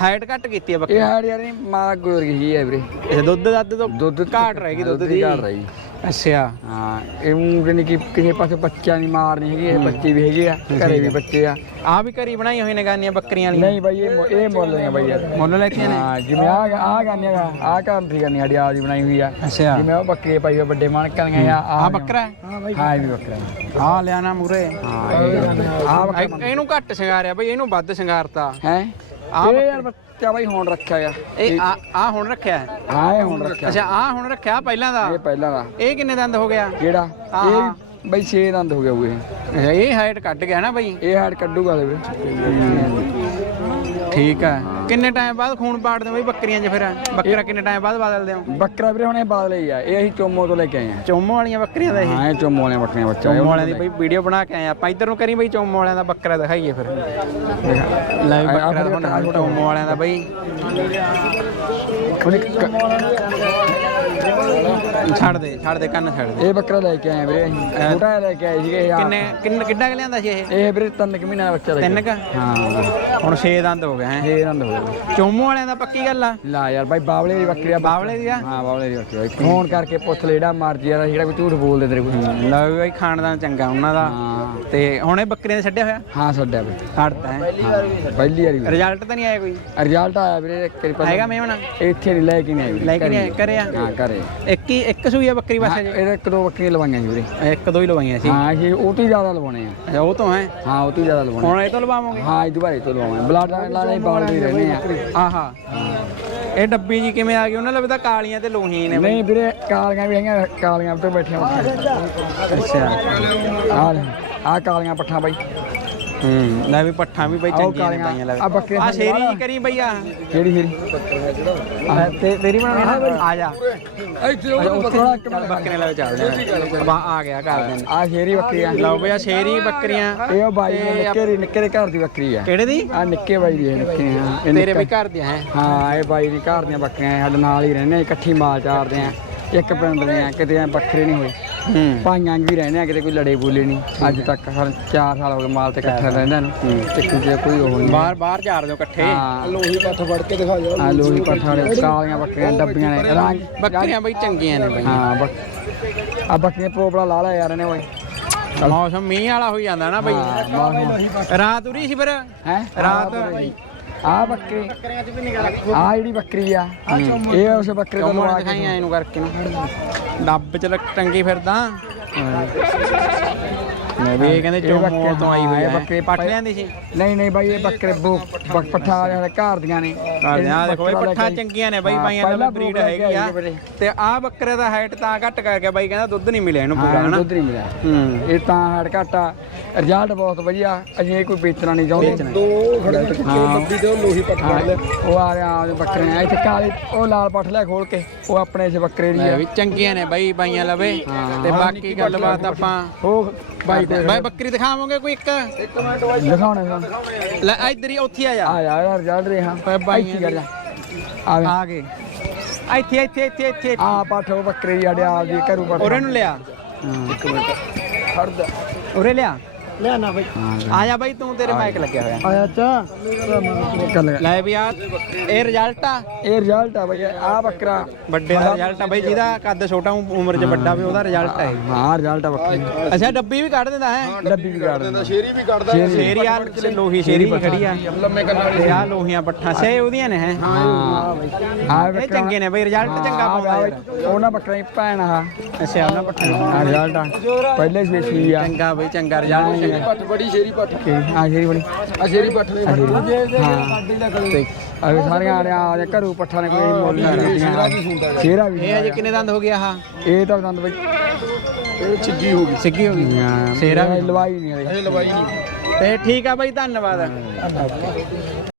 Speaker 1: ਹਾਈਟ ਘੱਟ ਕੀਤੀ
Speaker 2: ਇਹ
Speaker 1: ਬੱਕਰੀ।
Speaker 2: ਹਾੜ ਯਾਰ ਮਾਂ ਗੁਜ਼ਰ ਗਈ ਹੈ ਵੀਰੇ।
Speaker 1: ਇਹ ਦੁੱਧ ਦੱਧ ਤੋਂ
Speaker 2: ਦੁੱਧ
Speaker 1: ਘਾਟ ਰਹੇਗੀ ਦੁੱਧ ਦੀ
Speaker 2: ਘਾਟ ਰਹੀ
Speaker 1: ਅੱਛਾ।
Speaker 2: ਹਾਂ ਇਹ ਊਂ ਕਿ ਕਿਸੇ ਪਾਸੇ ਬੱਚਿਆਂ ਦੀ ਮਾਰ ਨਹੀਂ ਹੈਗੀ ਇਹ ਬੱਚੇ ਵੀ ਹੈਗੇ ਆ ਘਰੇ ਵੀ ਬੱਚੇ ਆ।
Speaker 1: ਆ ਵੀ ਘਰੀ ਬਣਾਈ ਹੋਈ ਨੇ ਗਾਨੀਆਂ ਬੱਕਰੀਆਂ ਵਾਲੀਆਂ?
Speaker 2: ਨਹੀਂ ਬਾਈ ਇਹ ਮੁ- ਇਹ ਮੁੱਲ ਨੇ ਬਾਈ ਯਾਰ।
Speaker 1: ਮੁੱਲ ਲੈਤੀਆਂ ਨੇ
Speaker 2: ਹਾਂ ਜਿਵੇਂ ਆ ਆ ਗਾਨੀਆਂ ਦਾ ਆ ਘਰ ਦੀ ਗਾਨੀ ਸਾਡੀ ਆਪ ਦੀ ਬਣਾਈ ਹੋਈ ਆ।
Speaker 1: ਅੱਛਾ।
Speaker 2: ਜਿਵੇਂ ਉਹ ਬੱਕਰੇ ਪਾਈ ਹੋਏ ਵੱਡੇ ਮਾਨਕਾਂ ਦੀਆਂ ਆ
Speaker 1: ਆ ਬੱਕਰਾ? ਹੈ?
Speaker 2: ਹਾਂ ਇਹ ਵੀ ਬੱਕਰਾ ਹੈ।
Speaker 1: ਆ ਲਿਆਣਾ ਮੂਰੇ।
Speaker 2: ਹਾਂ ਇਹ ਆ ਬੱਕਰਾ।
Speaker 1: ਇਹਨੂੰ ਘੱਟ ਸ਼ਿੰਗਾਰਿਆ ਬਈ ਇਹਨੂੰ ਵੱਧ ਸ਼ਿੰਗਾਰਤਾ।
Speaker 2: ਹੈ?
Speaker 1: ਆਹ
Speaker 2: ਇਹ ਯਾਰ ਬੱਚਾ ਬਾਈ ਹੁਣ ਰੱਖਿਆ ਆ।
Speaker 1: ਇਹ ਆ ਆ ਹੁਣ ਰੱਖਿਆ ਹੈ?
Speaker 2: ਹਾਂ ਇਹ ਹੁਣ ਰੱਖਿਆ।
Speaker 1: ਅੱਛਾ ਆ ਹੁਣ ਰੱਖਿਆ ਪਹਿਲਾਂ ਦਾ?
Speaker 2: ਇਹ ਪਹਿਲਾਂ ਦਾ।
Speaker 1: ਇਹ ਕਿੰਨੇ ਦੰਦ ਹੋ ਗਿਆ?
Speaker 2: ਕਿਹੜਾ। ਇਹ ਬਾਈ 6 ਦੰਦ ਹੋ ਗਿਆ ਉਹ ਇਹ
Speaker 1: ਹਾਈਟ ਕੱਢ ਗਿਆ ਨਾ ਬਈ?
Speaker 2: ਇਹ ਹਾੜ ਕੱਢੂਗਾ ਵੀਰੇ
Speaker 1: ਠੀਕ ਹੈ। ਕਿੰਨੇ ਟਾਈਮ ਬਾਅਦ ਖੂਨ ਪਾੜਦੇ ਬਈ ਬੱਕਰੀਆਂ 'ਚ ਫਿਰ? ਬੱਕਰਾ ਕਿੰਨੇ ਟਾਈਮ ਬਾਅਦ ਬਦਲਦੇ ਹੋ?
Speaker 2: ਬੱਕਰਾ ਵੀਰੇ ਹੁਣ ਬਾਦਲ ਹੀ ਆ। ਇਹ ਅਸੀਂ ਚੋਮੋ ਤੋਂ ਲੈ ਕੇ ਆਏ ਆ।
Speaker 1: ਚੋਮੋ ਵਾਲੀਆਂ ਬੱਕਰੀਆਂ ਦਾ ਇਹ?
Speaker 2: ਹਾਂ ਇਹ ਚੋਮੋ ਵਾਲੀਆਂ ਬੱਕਰੀਆਂ ਬੱਚਾ।
Speaker 1: ਚੋਮੋ ਵਾਲਿਆਂ ਦੀ ਬਈ ਵੀਡੀਓ ਬਣਾ ਕੇ ਆਏ ਆ। ਆਪਾਂ ਇੱਧਰ ਨੂੰ ਕਰੀ ਬਈ ਚੋਮੋ ਵਾਲਿਆਂ ਦਾ ਬੱਕਰਾ ਦਿਖਾਈਏ ਫਿਰ। ਲੈ ਬੱਕਰਾ ਹੁਣ ਚੋਮੋ ਵਾਲਿਆਂ ਦਾ ਬਈ। ਛੱਡ ਦੇ ਛੱਡ ਦੇ ਕੰਨ ਛੱਡ ਦੇ।
Speaker 2: ਇਹ ਬੱਕਰਾ ਲੈ ਕੇ ਆਏ ਆ ਵੀਰੇ ਅਸੀਂ। ਛੋਟਾ ਜਿਹਾ ਲੈ ਕੇ ਆਏ ਸੀਗੇ ਇਹ ਆ-
Speaker 1: ਕਿੰਨੇ ਕਿੰਨ ਕਿੱਡਾ ਕੁ ਲਿਆਂਦਾ ਸੀ ਇਹ?
Speaker 2: ਇਹ ਵੀਰੇ ਤਿੰਨ ਕੁ ਮਹੀਨਾ ਦਾ ਬੱਚਾ ਲੈ
Speaker 1: ਤਿੰਨ ਕ?
Speaker 2: ਹਾਂ
Speaker 1: ਹੁਣ 6 ਦੰਦ ਹੋ ਗਏ ਹੈ?
Speaker 2: ਇਹ ਦੰਦ ਹੋ ਗਏ।
Speaker 1: ਚੋਮੋ ਵਾਲਿਆਂ ਦਾ ਪੱਕੀ ਗੱਲ ਆ?
Speaker 2: ਲਾ ਯਾਰ ਬਾਈ ਬਾਵਲੇ ਦੀ ਬੱਕਰੀ ਆ।
Speaker 1: ਬਾਵਲੇ ਦੀ ਆ?
Speaker 2: ਹਾਂ ਬਾਵਲੇ ਦੀ ਬੱਕਰੀ ਆ। ਫੋਨ ਕਰਕੇ ਪੁੱਛ ਲੈ ਜਿਹੜਾ ਮਰਜ਼ੀ ਆ ਜਿਹੜਾ ਕੋਈ ਝੂਠ ਬੋਲਦੇ ਤੇਰੇ ਕੋਲ।
Speaker 1: ਲਓ ਵੀ ਬਈ ਖਾਨਦਾਨ ਚੰਗਾ ਉਹਨਾਂ ਦਾ।
Speaker 2: ਹਾਂ।
Speaker 1: ਤੇ ਹੁਣ ਇਹ ਬੱਕਰੀਆਂ ਦੇ ਛੱਡਿਆ ਹੋਇਆ?
Speaker 2: ਹਾਂ ਛੱਡਿਆ ਬਈ।
Speaker 1: ਛੱਡਤਾ ਹੈ?
Speaker 2: ਪਹਿਲੀ ਵਾਰੀ
Speaker 1: ਰਿਜ਼ਲਟ ਤਾਂ ਨਹੀਂ ਆਇਆ ਕੋਈ?
Speaker 2: ਰਿਜ਼ਲਟ ਆਇਆ ਵੀਰੇ ਇੱਕ ਵਾਰੀ ਪਹਿਲਾਂ।
Speaker 1: ਹੈਗਾ ਮੇਵਣਾ
Speaker 2: ਇੱਥੇ ਨਹੀਂ ਲੈ ਕੇ ਨਹੀਂ ਵੀਰੇ
Speaker 1: ਲੈ ਕੇ ਨਹੀਂ
Speaker 2: ਘਰੇ।
Speaker 1: ਆਏ, ਘਰੇ ਆ?
Speaker 2: ਹਾਂ ਘਰੇ
Speaker 1: ਇੱਕ ਹੀ ਇੱਕ ਸੂਈ ਆ ਬੱਕਰੀ
Speaker 2: ਹਾਂ,
Speaker 1: ਅਜੇ
Speaker 2: ਇਹਦੇ ਇੱਕ ਦੋ ਬੱਕਰੀਆਂ ਲਵਾਈਆਂ ਸੀ ਵੀਰੇ।
Speaker 1: ਇੱਕ ਦੋ ਹੀ ਲਵਾਈਆਂ ਸੀ।
Speaker 2: ਹਾਂ ਇਹ ਉਹ ਤੋਂ ਹੀ ਜ਼ਿਆਦਾ ਲਵਾਉਣੇ ਆ।
Speaker 1: ਅੱਛਾ ਉਹ ਤੋਂ ਹੈ?
Speaker 2: ਹਾਂ ਉਹ ਤੋਂ ਹੀ ਜ਼ਿਆਦਾ ਲਵਾਉਣੇ।
Speaker 1: ਹੁਣ ਇਹ ਤੋਂ ਲਵਾਵਾਂਗੇ?
Speaker 2: ਹਾਂ ਇਹ ਦੁਬਾਰੇ ਤੋਂ ਲਵਾਵਾਂਗੇ। ਬਲੱਡ ਲਾਣੇ ਹੀ ਬਾਲ ਵੀ ਰਹਿਣੇ ਆ।
Speaker 1: ਆਹਾ ਇਹ ਡੱਬੀ ਜੀ ਕਿਵੇਂ ਆ ਗਈ? ਉਹਨਾਂ ਤਾਂ ਕਾਲੀਆਂ ਤੇ ਲੋਹੀਆਂ ਨੇ।
Speaker 2: ਨਹੀਂ ਵੀਰੇ ਕਾਲੀਆਂ ਵੀ ਹੈਗੀਆਂ ਕਾਲੀਆਂ ਤੋਂ ਬੈਠੀਆਂ
Speaker 1: ਅੱਛਾ।
Speaker 2: ਆ ਆ ਕਾਲੀਆਂ ਪੱਠਾਂ ਬਾਈ।
Speaker 1: ਹੂੰ। ਲੈ ਵੀ ਪੱਠਾਂ ਵੀ ਬਈ ਚੰਗੀਆਂ ਨੇ
Speaker 2: ਕਾਲੀਆਂ।
Speaker 1: ਪਾਈਆਂ ਲੈ
Speaker 2: ਆਹ ਬੱਕਰੀਆਂ
Speaker 1: ਆ ਸ਼ੇਰੀ ਜੀ ਕਰੀ ਬਈ ਆ
Speaker 2: ਕਿਹੜੀ
Speaker 1: ਆ, ਤੇ ਤੇਰੀ ਬਣਾਉਣੀ ਆ? ਜਾ।
Speaker 2: ਥੋੜਾ
Speaker 1: ਚੱਲ ਬੱਕਰੀਆਂ ਲੈ ਚੱਲਦੇ ਆ। ਬਾ ਆ ਗਿਆ ਕਰ ਦਿੰਦੇ
Speaker 2: ਆ ਸ਼ੇਰੀ ਬੱਕਰੀ ਆ।
Speaker 1: ਲਓ ਬਈ ਆ ਸ਼ੇਰੀ ਬੱਕਰੀਆਂ।
Speaker 2: ਇਹ ਉਹ ਬਾਈ ਦੇ
Speaker 1: ਤੇ
Speaker 2: ਨਿੱਕੇ ਦੇ ਨਿੱਕੇ ਦੇ ਘਰ ਦੀ ਬੱਕਰੀ ਆ।
Speaker 1: ਕਿਹੜੇ ਦੀ?
Speaker 2: ਆ ਨਿੱਕੇ ਬਾਈ ਦੀ ਨਿੱਕੇ ਆ। ਇਹ
Speaker 1: ਤੇਰੇ
Speaker 2: ਨਿੱਕਾ-
Speaker 1: ਵੀ ਘਰ ਦੀਆਂ ਹੈ।
Speaker 2: ਹਾਂ ਇਹ ਬਾਈ ਦੀ ਘਰ ਦੀਆਂ ਬੱਕਰੀਆਂ ਆ, ਸਾਡੇ ਨਾਲ ਹੀ ਰਹਿੰਦੇ ਆ ਇਕੱਠੀ ਮਾਲ ਚਾਰਦੇ ਆ। ਇੱਕ ਪਿੰਡ ਦੇ ਆ ਕਿਤੇ ਐ ਬੱਕਰੇ ਨਹੀਂ ਹੋਏ।
Speaker 1: ਹੂੰ।
Speaker 2: ਭਾਈਆਂ ਵੀ ਰਹਿੰਦੇ ਆ ਕਿਤੇ ਕੋਈ ਲੜੇ ਬੋਲੇ ਨਹੀਂ। ਅੱਜ ਤੱਕ ਹਰ 4 ਸਾਲ ਹੋ ਗਏ ਮਾਲ ਤੇ ਇਕੱਠੇ ਰਹਿੰਦੇ ਨੂੰ ਤੇ ਕਿਤੇ ਕੋਈ ਉਹ ਨਹੀਂ।
Speaker 1: ਬਾਹਰ ਬਾਹਰ ਦਿਓ ਇਕੱਠੇ?
Speaker 2: ਹਾਂ। ਲੋਹੀ ਪੱਠ ਫੜ ਕੇ ਦਿਖਾ ਜਾ ਆ ਲੋਹੀ ਪੱਠ ਵਾਲੇ ਕਾਲੀਆਂ ਬੱਕਰੀਆਂ ਡੱਬੀਆਂ ਨੇ ਰੰਗ
Speaker 1: ਬੱਕਰੀਆਂ ਬਈ ਚੰਗੀਆਂ ਨੇ ਬਈ।
Speaker 2: ਹਾਂ ਬੱਕ- ਆ ਬੱਕਰੀਆਂ ਪੋਪਲਾ ਲਾ ਲਿਆ ਯਾਰ ਨੇ ਓਏ।
Speaker 1: ਮੌਸਮ ਮੀਂਹ ਵਾਲਾ ਹੋ ਜਾਂਦਾ ਨਾ ਬਈ। ਰਾਤ ਉਰੀ ਸੀ ਫਿਰ?
Speaker 2: ਹੈ?
Speaker 1: ਰਾਤ
Speaker 2: ਆ ਬੱਕਰੀ। ਆ ਜਿਹੜੀ ਬੱਕਰੀ ਆ। ਇਹ ਉਸ ਬੱਕਰੇ ਦਾ ਲਵਾ
Speaker 1: ਦਿਖਾਈ ਐ ਇਹਨੂੰ ਕਰਕੇ ਨੂੰ। ਡੱਬ ਚ ਟੰਗੀ ਫਿਰਦਾ। ਮੈਂ ਵੀ ਇਹ ਕਹਿੰਦੇ ਚੋਮੋ
Speaker 2: ਬੱਕਰੇ-
Speaker 1: ਤੋਂ ਆਈ ਹੋਈ
Speaker 2: ਹਾਂ, ਬੱਕਰੇ
Speaker 1: ਪੱਟ ਲਿਆਂਦੀ ਸੀ।
Speaker 2: ਨਹੀਂ ਨਹੀਂ ਬਾਈ ਇਹ ਬੱਕਰੇ ਪੱਠਾ ਵਾਲਿਆਂ ਦੇ ਘਰ ਦੀਆਂ ਨੇ।
Speaker 1: ਆ ਦੇਖੋ ਇਹ
Speaker 2: ਲੈ
Speaker 1: ਪੱਠਾ ਚੰਗੀਆਂ ਨੇ ਬਾਈ ਬਾਈਆਂ ਦਾ ਬਰੀਡ
Speaker 2: ਲੈ
Speaker 1: ਹੈਗੀ ਆ। ਤੇ ਆ ਬੱਕਰੇ ਦਾ ਹਾਈਟ ਤਾਂ ਘੱਟ ਕਰਕੇ ਬਾਈ ਕਹਿੰਦਾ ਦੁੱਧ ਨਹੀਂ ਮਿਲਿਆ ਇਹਨੂੰ ਪੂਰਾ
Speaker 2: ਹਾਂ
Speaker 1: ਹਨਾ?
Speaker 2: ਦੁੱਧ ਨਹੀਂ ਮਿਲਿਆ।
Speaker 1: ਹੂੰ।
Speaker 2: ਇਹ ਤਾਂ ਹੜ ਘਾਟਾ ਰਿਜ਼ਲਟ ਬਹੁਤ ਵਧੀਆ। ਅਸੀਂ ਇਹ ਕੋਈ ਵੇਚਣਾ ਨਹੀਂ ਚਾਹੁੰਦੇ। ਦੋ ਖੜੇ ਲੱਭੀ ਤੇ ਲੋਹੀ ਪੱਠ ਉਹ ਆ ਰਿਹਾ ਆਪਦੇ ਬੱਕਰੇ ਆ ਇੱਥੇ ਕਾਲੇ ਉਹ ਲਾਲ ਪੱਠ ਲੈ ਖੋਲ ਕੇ ਉਹ ਆਪਣੇ ਇਸ ਬੱਕਰੇ ਦੀ
Speaker 1: ਲੈ
Speaker 2: ਆ।
Speaker 1: ਵੀ ਚੰਗੀਆਂ ਨੇ ਬਾਈ ਬਾਈਆਂ ਲਵੇ। ਤੇ ਬਾਕੀ ਗੱਲਬਾਤ ਆਪਾਂ
Speaker 2: ਉਹ ਬਾਈ
Speaker 1: ਬਾਈ ਬੱਕਰੀ ਦਿਖਾਵਾਂਗੇ ਕੋਈ ਇੱਕ।
Speaker 2: ਦਿਖਾਉਣੇ ਸਨ
Speaker 1: ਲੈ ਇੱਧਰ ਹੀ ਉੱਥੇ ਆ ਜਾ
Speaker 2: ਆ ਜਾ ਯਾਰ ਰਿਜ਼ਲਟ ਦੇ ਹਾਂ
Speaker 1: ਬਾਈ
Speaker 2: ਇੱਥੇ ਕਰ ਜਾ। ਆ ਵੇ।
Speaker 1: ਆ ਗਏ। ਇੱਥੇ ਇੱਥੇ ਇੱਥੇ ਇੱਥੇ।
Speaker 2: ਆ ਪੱਠ ਬੱਕਰੇ ਸਾਡੇ ਆਪ ਦੀ ਘਰੂ ਪੱਠ।
Speaker 1: ਉਰੇ ਨੂੰ ਲਿਆ।
Speaker 2: ਇੱਕ ਮਿੰਟ। ਖੜ ਜਾ।
Speaker 1: ਉਰੇ ਲਿਆ।
Speaker 3: ਲਿਆਣਾ ਬਈ।
Speaker 1: ਆ ਜਾ ਬਾਈ ਤੂੰ ਤੇਰੇ ਮਾਈਕ ਲੱਗਿਆ ਹੋਇਆ।
Speaker 3: ਆਇਆ ਚਾ।
Speaker 1: ਲੈ ਵੀ ਆ ਇਹ ਰਿਜ਼ਲਟ ਆ।
Speaker 2: ਇਹ ਰਿਜ਼ਲਟ ਆ ਬਈ ਆ ਬੱਕਰਾ।
Speaker 1: ਵੱਡੇ ਦਾ ਰਿਜ਼ਲਟ ਆ ਬਾਈ ਜਿਹਦਾ ਕੱਦ ਛੋਟਾ ਉਮਰ 'ਚ ਵੱਡਾ ਵੀ ਉਹਦਾ ਰਿਜ਼ਲਟ ਹੈ
Speaker 2: ਹਾਂ ਰਿਜ਼ਲਟ ਆ ਬੱਕਰੀ
Speaker 1: ਅੱਛਾ ਡੱਬੀ ਵੀ ਕੱਢ ਦਿੰਦਾ ਹੈ?
Speaker 2: ਡੱਬੀ ਵੀ ਕਾੜ ਦਿੰਦਾ।
Speaker 5: ਸ਼ੇਰੀ ਵੀ ਕੱਢਦਾ।
Speaker 1: ਸ਼ੇਰੀ। ਆ ਲੋਹੀ ਸ਼ੇਰੀ ਖੜੀ ਆ।
Speaker 5: ਲੰਮੇ ਕੰਨਾਂ
Speaker 1: ਤੇ ਆ ਲੋਹੀਆਂ ਪੱਠਾਂ ਸੇ ਉਹਦੀਆਂ ਨੇ ਹੈ?
Speaker 2: ਹਾਂ ਆ
Speaker 1: ਇਹ ਚੰਗੇ ਨੇ ਬਈ ਰਿਜ਼ਲਟ ਚੰਗਾ ਪਾਉਂਦਾ।
Speaker 2: ਉਹਨਾਂ ਬੱਕਰਾ ਦੀ ਭੈਣ ਆ।
Speaker 1: ਅੱਛਾ ਉਹਨਾਂ ਪੱਠਾਂ
Speaker 2: ਆ ਰਿਜ਼ਲਟ ਆ। ਪਹਿਲੇ ਸਵੇਸ਼ੀ ਆ।
Speaker 1: ਚੰਗਾ ਬਈ ਚੰਗਾ ਰਿਜ਼ਲਟ ਚੰਗਾ
Speaker 5: ਪੱਟ ਬੜੀ ਸ਼ੇਰੀ ਪੱਟ
Speaker 2: ਆ ਸ਼ੇਰੀ ਬੜੀ
Speaker 5: ਆ ਸ਼ੇਰੀ ਪੱਟ ਨੇ
Speaker 2: ਹਾਂ ਤੇ ਅਗੇ ਸਾਰੀਆਂ ਆ ਰਿਹਾ ਆ ਘਰੂ ਪੱਠਾ ਨੇ ਕੋਈ ਮੁੱਲ ਨਾ ਰੱਖੀਆਂ ਸ਼ੇਰਾ ਵੀ
Speaker 1: ਇਹ ਅਜੇ ਕਿੰਨੇ ਦੰਦ ਹੋ ਗਿਆ ਆਹ?
Speaker 2: ਇਹ ਤਾਂ ਦੰਦ ਬਈ।
Speaker 5: ਇਹ ਛਿੱਗੀ ਹੋ ਗਈ।
Speaker 1: ਸਿੱਗੀ ਹੋ ਗਈ। ਸ਼ੇਰਾ ਵੀ
Speaker 2: ਲਵਾਈ ਨਹੀਂ
Speaker 5: ਇਹ ਲਵਾਈ ਨਹੀਂ।
Speaker 1: ਤੇ ਠੀਕ ਆ ਬਾਈ ਧੰਨਵਾਦ।